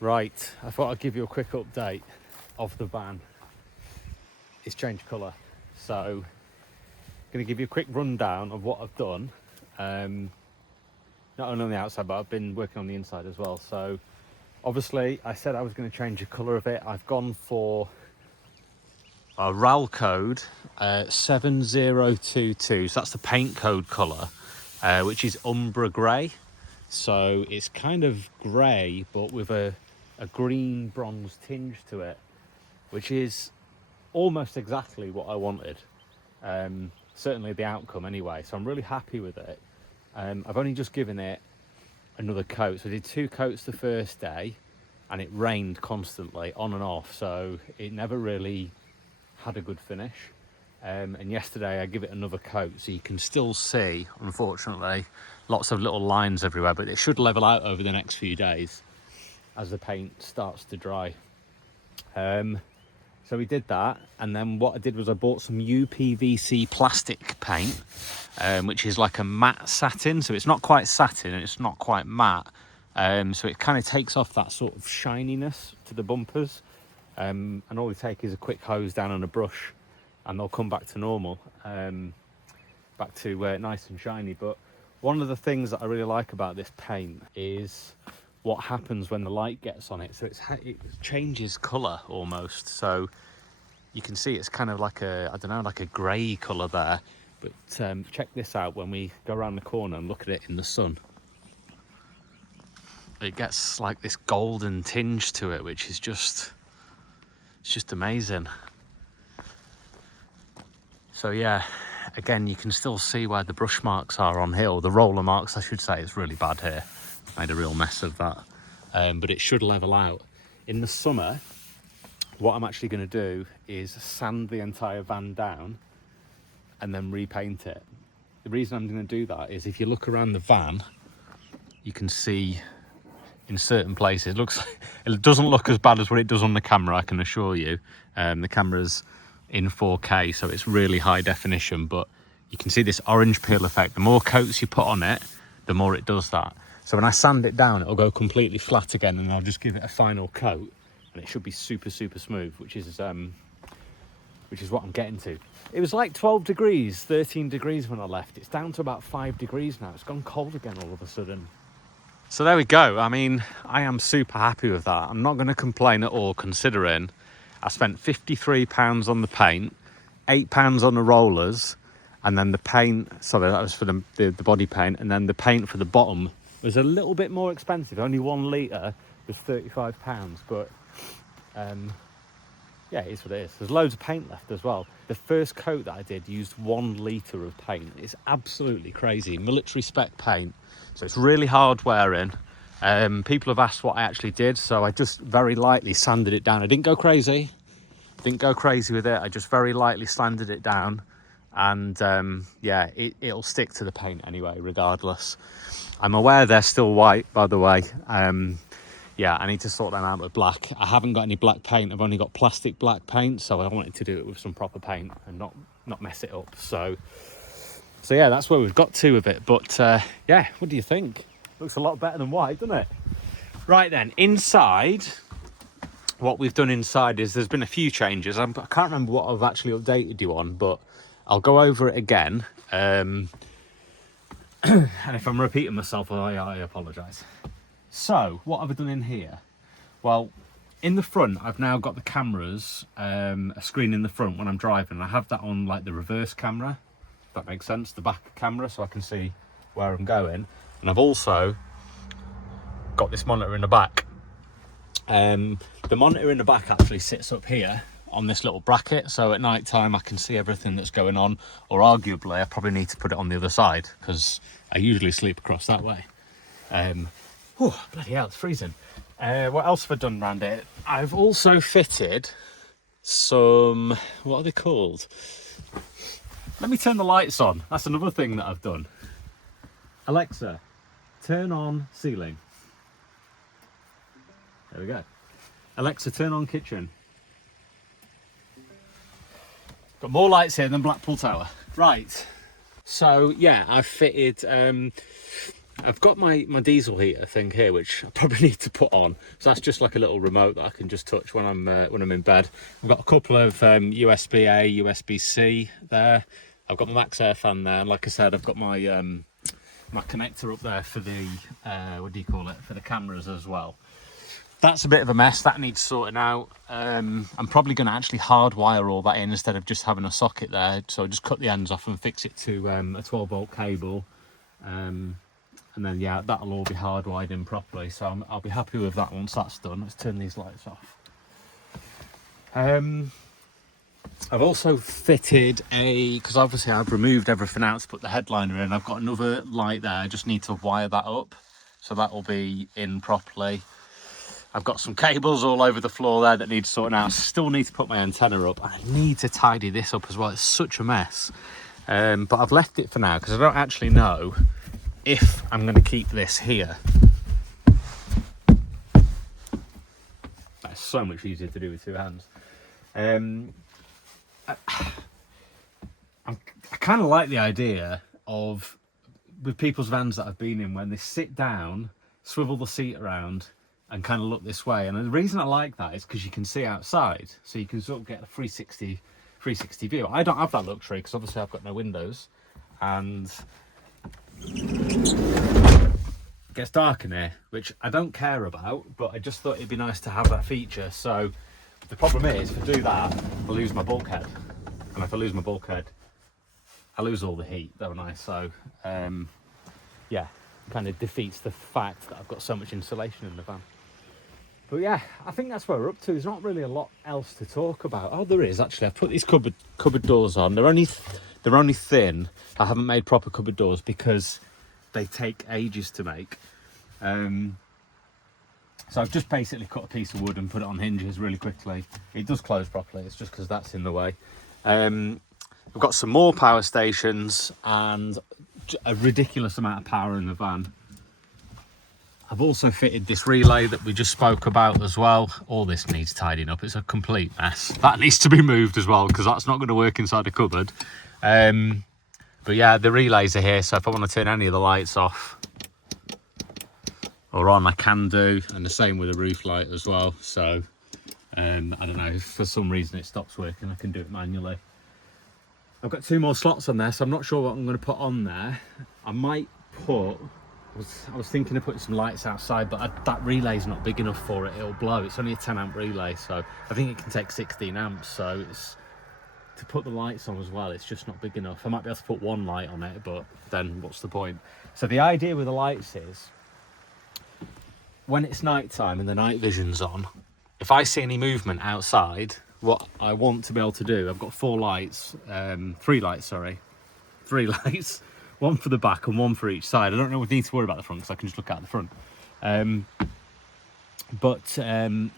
Right, I thought I'd give you a quick update of the van. It's changed colour, so I'm going to give you a quick rundown of what I've done. Not only on the outside, but I've been working on the inside as well. So obviously I said I was going to change the colour of it. I've gone for a RAL code 7022, so that's the paint code colour, which is Umbra Grey. So it's kind of grey but with a green bronze tinge to it, which is almost exactly what I wanted. Certainly the outcome anyway, so I'm really happy with it. I've only just given it another coat, so I did 2 coats the first day and it rained constantly on and off, so it never really had a good finish. And yesterday I give it another coat, so you can still see, unfortunately, lots of little lines everywhere, but it should level out over the next few days as the paint starts to dry. So we did that, and then what I did was I bought some UPVC plastic paint, which is like a matte satin, so it's not quite satin and it's not quite matte, so it kind of takes off that sort of shininess to the bumpers, and all you take is a quick hose down on a brush and they'll come back to normal, back to nice and shiny. But one of the things that I really like about this paint is what happens when the light gets on it. So it changes colour almost. So you can see it's kind of like a, I don't know, like a grey colour there. But check this out when we go around the corner and look at it in the sun. It gets like this golden tinge to it, which is just, it's just amazing. So yeah, again, you can still see where the brush marks are on here, or the roller marks, I should say. It's really bad here. Made a real mess of that. But it should level out. In the summer, what I'm actually going to do is sand the entire van down and then repaint it. The reason I'm going to do that is if you look around the van, you can see in certain places, it doesn't look as bad as what it does on the camera, I can assure you. The camera's in 4K, so it's really high definition, but you can see this orange peel effect. The more coats you put on it, the more it does that. So when I sand it down, it'll go completely flat again, and I'll just give it a final coat, and it should be super smooth, which is what I'm getting to. It was like 12 degrees, 13 degrees when I left. It's down to about 5 degrees now. It's gone cold again all of a sudden. So there we go. I mean, I am super happy with that. I'm not going to complain at all, considering I spent £53 on the paint, £8 on the rollers, and then the paint, sorry, that was for the body paint, and then the paint for the bottom was a little bit more expensive. Only 1 litre was £35, but yeah, it is what it is. There's loads of paint left as well. The first coat that I did used 1 litre of paint. It's absolutely crazy. Military spec paint, so it's really hard wearing. People have asked what I actually did, so I just very lightly sanded it down. I didn't go crazy with it. I just very lightly sanded it down, and yeah, it'll stick to the paint anyway, regardless. I'm aware they're still white, by the way. Yeah, I need to sort them out with black. I haven't got any black paint. I've only got plastic black paint, so I wanted to do it with some proper paint and not mess it up. So yeah, that's where we've got to with it. But yeah, what do you think? Looks a lot better than white, doesn't it? Right then, inside, what we've done inside is there's been a few changes. I can't remember what I've actually updated you on, but I'll go over it again. And if I'm repeating myself, I apologise. So, what have I done in here? Well, in the front, I've now got the cameras, a screen in the front when I'm driving. I have that on like the reverse camera, if that makes sense, the back camera, so I can see where I'm going. And I've also got this monitor in the back. The monitor in the back actually sits up here on this little bracket, so at night time I can see everything that's going on, or arguably I probably need to put it on the other side because I usually sleep across that way. Oh, bloody hell, it's freezing. What else have I done around it? I've also fitted some, what are they called? Let me turn the lights on. That's another thing that I've done. Alexa, turn on ceiling. There we go. Alexa, turn on kitchen. Got more lights here than Blackpool Tower. Right. So yeah, I've fitted I've got my diesel heater thing here, which I probably need to put on. So that's just like a little remote that I can just touch when I'm in bed. I've got a couple of USB-A, USB-C there. I've got my Max Air fan there, and like I said, I've got my my connector up there for the what do you call it, for the cameras as well. That's a bit of a mess. That needs sorting out. I'm probably going to actually hardwire all that in instead of just having a socket there. So just cut the ends off and fix it to a 12-volt cable. And then, yeah, that'll all be hardwired in properly. So I'll be happy with that once that's done. Let's turn these lights off. I've also fitted because obviously I've removed everything out to put the headliner in. I've got another light there. I just need to wire that up. So that'll be in properly. I've got some cables all over the floor there that need sorting out. I still need to put my antenna up. I need to tidy this up as well. It's such a mess. But I've left it for now because I don't actually know if I'm going to keep this here. That's so much easier to do with two hands. I kind of like the idea of, with people's vans that I've been in, when they sit down, swivel the seat around and kind of look this way. And the reason I like that is because you can see outside, so you can sort of get a 360 view. I don't have that luxury because obviously I've got no windows, and it gets dark in here, which I don't care about, but I just thought it'd be nice to have that feature. So the problem is, if I do that, I lose my bulkhead, and if I lose my bulkhead, I lose all the heat, don't I? So yeah, kind of defeats the fact that I've got so much insulation in the van. But yeah, I think that's where we're up to. There's not really a lot else to talk about. Oh, there is actually. I've put these cupboard doors on. They're only thin. I haven't made proper cupboard doors because they take ages to make. So I've just basically cut a piece of wood and put it on hinges really quickly. It does close properly. It's just because that's in the way. I've got some more power stations and a ridiculous amount of power in the van. I've also fitted this relay that we just spoke about as well. All this needs tidying up. It's a complete mess. That needs to be moved as well because that's not going to work inside a cupboard. But yeah, the relays are here, so if I want to turn any of the lights off or on, I can do, and the same with the roof light as well. So I don't know, if for some reason it stops working, I can do it manually. I've got 2 more slots on there, so I'm not sure what I'm going to put on there. I might put, I was thinking of putting some lights outside, but that relay's not big enough for it. It'll blow. It's only a 10 amp relay, so I think it can take 16 amps. So it's, to put the lights on as well, it's just not big enough. I might be able to put one light on it, but then what's the point? So the idea with the lights is, when it's night time and the night vision's on, if I see any movement outside, what I want to be able to do, I've got 3 lights, one for the back and one for each side. I don't know if I need to worry about the front because I can just look out the front.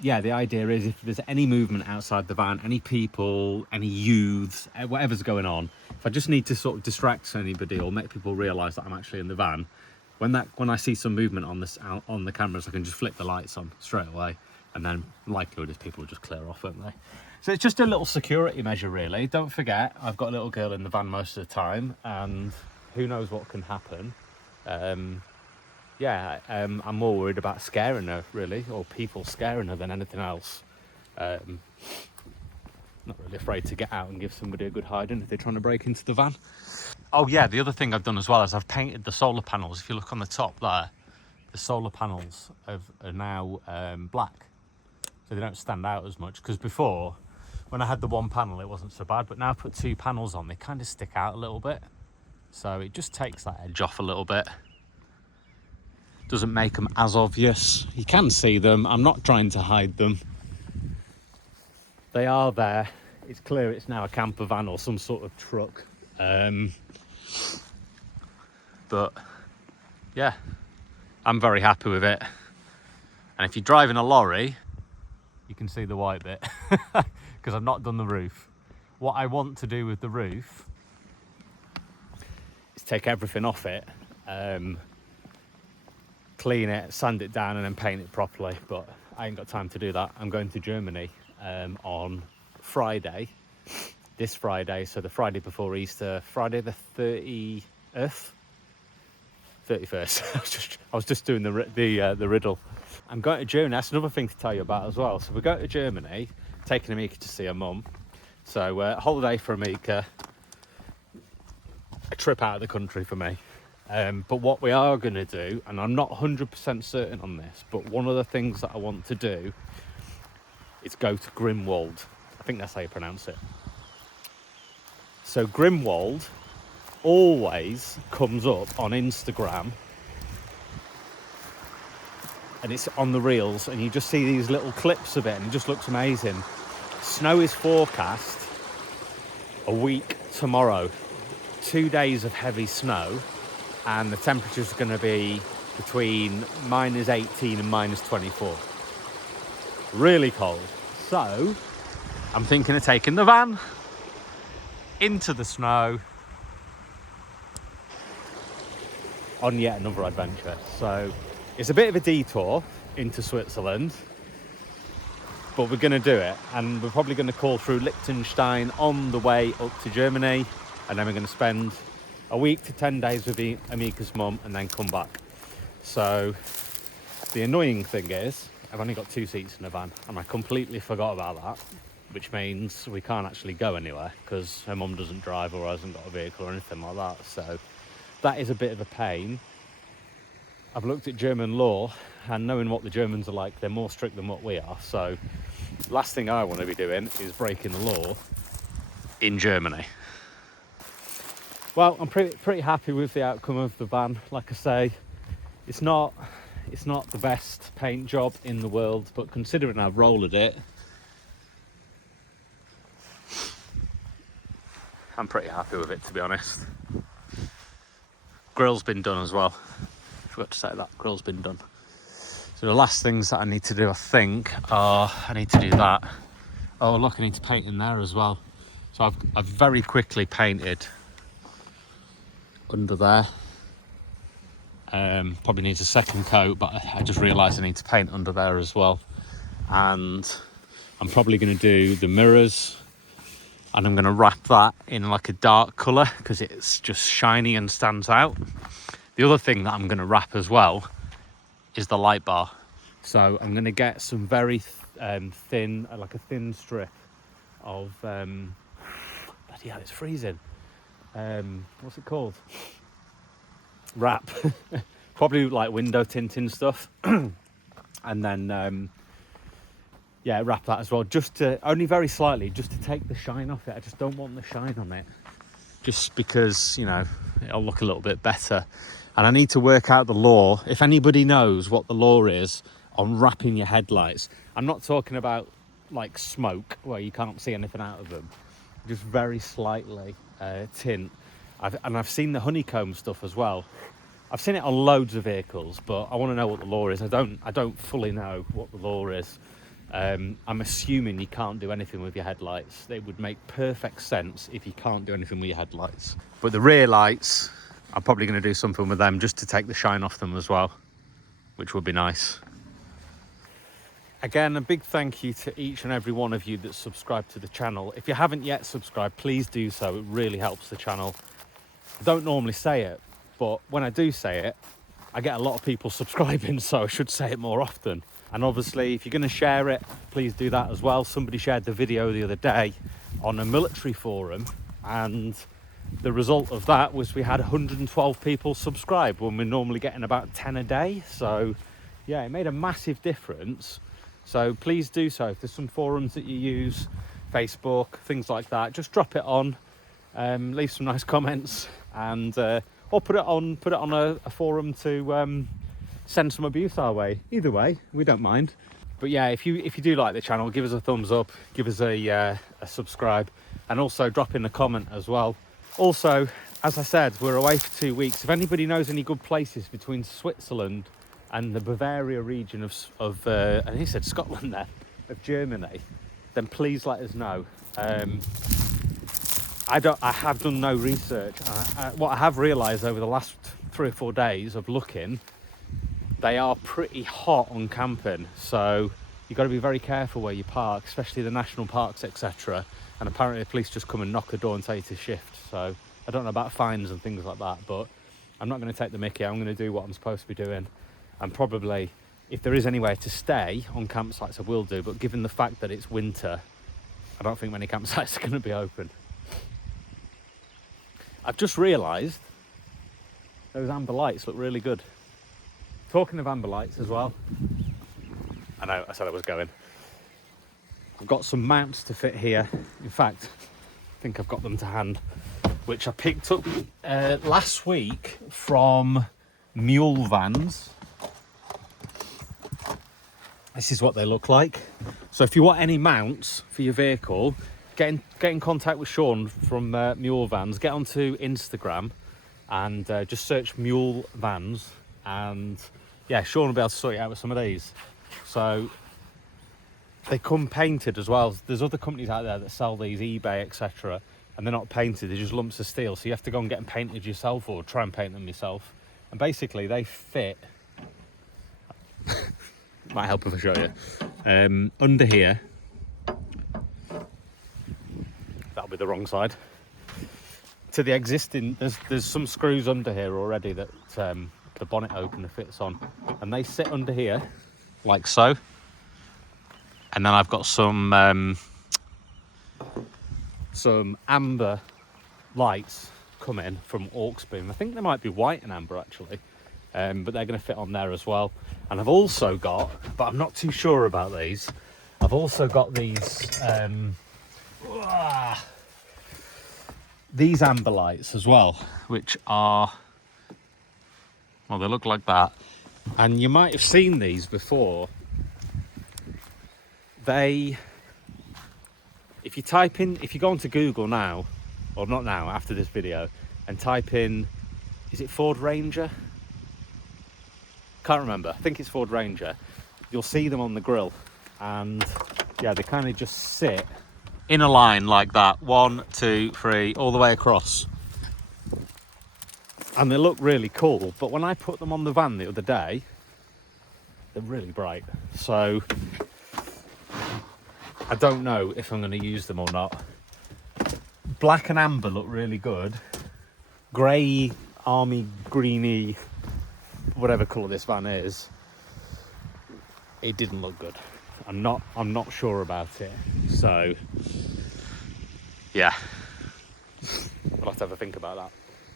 Yeah, the idea is, if there's any movement outside the van, any people, any youths, whatever's going on, if I just need to sort of distract anybody or make people realise that I'm actually in the van, when I see some movement on the cameras, I can just flick the lights on straight away, and then likelihood is people will just clear off, won't they? So it's just a little security measure, really. Don't forget, I've got a little girl in the van most of the time, and who knows what can happen. Yeah, I'm more worried about scaring her, really, or people scaring her, than anything else. Not really afraid to get out and give somebody a good hiding if they're trying to break into the van. Oh yeah, the other thing I've done as well is I've painted the solar panels. If you look on the top there, the solar panels are now black, so they don't stand out as much. Because before, when I had the one panel, it wasn't so bad, but now I put 2 panels on, they kind of stick out a little bit. So it just takes that edge off a little bit. Doesn't make them as obvious. You can see them. I'm not trying to hide them. They are there. It's clear it's now a camper van or some sort of truck. But yeah, I'm very happy with it. And if you're driving a lorry, you can see the white bit because I've not done the roof. What I want to do with the roof is take everything off it, clean it, sand it down and then paint it properly, but I ain't got time to do that. I'm going to Germany on Friday, this Friday, so the Friday before Easter, Friday the 30th. 31st. I was just doing the riddle. I'm going to Germany. That's another thing to tell you about as well. So we're going to Germany, taking Amika to see her mum. So holiday for Amika, a trip out of the country for me. But what we are going to do, and I'm not 100% certain on this, but one of the things that I want to do is go to Grimwald. I think that's how you pronounce it. So Grimwald always comes up on Instagram, and it's on the reels, and you just see these little clips of it, and it just looks amazing. Snow is forecast a week tomorrow. 2 days of heavy snow, and the temperature's going to be between -18 and -24. Really cold. So I'm thinking of taking the van into the snow on yet another adventure. So it's a bit of a detour into Switzerland, but we're going to do it, and we're probably going to call through Liechtenstein on the way up to Germany, and then we're going to spend a week to 10 days with Amika's mum and then come back. So the annoying thing is I've only got 2 seats in the van, and I completely forgot about that, which means we can't actually go anywhere because her mum doesn't drive or hasn't got a vehicle or anything like that. So that is a bit of a pain. I've looked at German law, and knowing what the Germans are like, they're more strict than what we are. So last thing I want to be doing is breaking the law in Germany. Well, I'm pretty happy with the outcome of the van. Like I say, it's not the best paint job in the world, but considering I've rolled it, I'm pretty happy with it, to be honest. Grill's been done as well. Forgot to say that, grill's been done. So the last things that I need to do, I think, are I need to do that. Oh look, I need to paint in there as well. So I've very quickly painted under there. Probably needs a second coat, but I just realised I need to paint under there as well. And I'm probably going to do the mirrors, and I'm going to wrap that in like a dark colour because it's just shiny and stands out. The other thing that I'm going to wrap as well is the light bar. So I'm going to get some very thin, like a thin strip of bloody hell, it's freezing. What's it called? Wrap. Probably like window tinting stuff. And then yeah, wrap that as well, just to, only very slightly, just to take the shine off it. I just don't want the shine on it, just because, you know, it'll look a little bit better. And I need to work out the law. If anybody knows what the law is on wrapping your headlights, I'm not talking about like smoke where you can't see anything out of them, just very slightly tint. I've seen the honeycomb stuff as well. I've seen it on loads of vehicles, but I want to know what the law is. I don't fully know what the law is. I'm assuming you can't do anything with your headlights. It would make perfect sense if you can't do anything with your headlights. But the rear lights, I'm probably going to do something with them just to take the shine off them as well, which would be nice. Again, a big thank you to each and every one of you that subscribed to the channel. If you haven't yet subscribed, please do so. It really helps the channel. I don't normally say it, but when I do say it, I get a lot of people subscribing, so I should say it more often. And obviously, if you're going to share it, please do that as well. Somebody shared the video the other day on a military forum, and the result of that was we had 112 people subscribe when we're normally getting about 10 a day. So yeah, it made a massive difference. So please do so. If there's some forums that you use, Facebook, things like that, just drop it on, leave some nice comments, and or put it on a forum to send some abuse our way. Either way, we don't mind. But yeah, if you do like the channel, give us a thumbs up, give us a subscribe, and also drop in a comment as well. Also, as I said, we're away for 2 weeks. If anybody knows any good places between Switzerland and the Bavaria region of I think he said Scotland there, of Germany, then please let us know. I have done no research. What I have realised over the last 3 or 4 days of looking, they are pretty hot on camping, so you've got to be very careful where you park, especially the national parks, etc. And apparently the police just come and knock the door and tell you to shift. So I don't know about fines and things like that, but I'm not going to take the mickey. I'm going to do what I'm supposed to be doing. And probably, if there is anywhere to stay on campsites, I will do. But given the fact that it's winter, I don't think many campsites are going to be open. I've just realised those amber lights look really good. Talking of amber lights as well, I know I said I was going. I've got some mounts to fit here. In fact, I think I've got them to hand, which I picked up last week from Mule Vans. This is what they look like. So if you want any mounts for your vehicle, get in contact with Sean from Mule Vans. Get onto Instagram and just search Mule Vans, and yeah, Sean will be able to sort you out with some of these. So they come painted as well. There's other companies out there that sell these, eBay, etc., and they're not painted, they're just lumps of steel. So you have to go and get them painted yourself or try and paint them yourself. And basically they fit, might help if I show you, under here. That'll be the wrong side. To the existing, there's some screws under here already that the bonnet opener fits on. And they sit under here, like so. And then I've got some amber lights coming from Auxbeam. I think they might be white and amber actually, but they're going to fit on there as well. And I've also got, but I'm not too sure about these, I've also got these amber lights as well, which are, well, they look like that. And you might have seen these before. If you go onto Google now, or not now, after this video, and type in, is it Ford Ranger? Can't remember, I think it's Ford Ranger. You'll see them on the grill, and yeah, they kind of just sit in a line like that, 1, 2, 3, all the way across. And they look really cool, but when I put them on the van the other day, they're really bright. So I don't know if I'm going to use them or not. Black and amber look really good. Grey, army greeny, whatever colour this van is, it didn't look good. I'm not sure about it. So yeah, we'll have to have a think about that.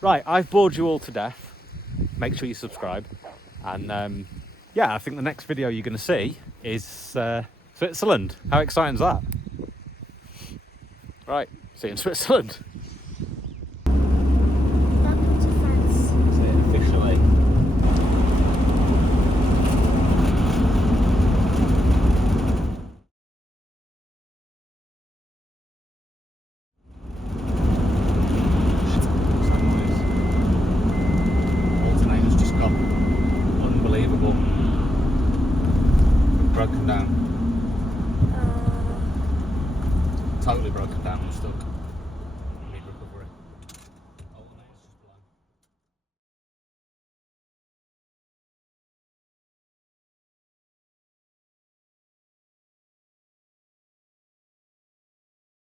Right, I've bored you all to death. Make sure you subscribe. And yeah, I think the next video you're going to see is Switzerland. How exciting is that? Right, see you in Switzerland. Welcome to France. See it officially. Alternator's just gone. Unbelievable. Broken down. Totally broken down and stuck.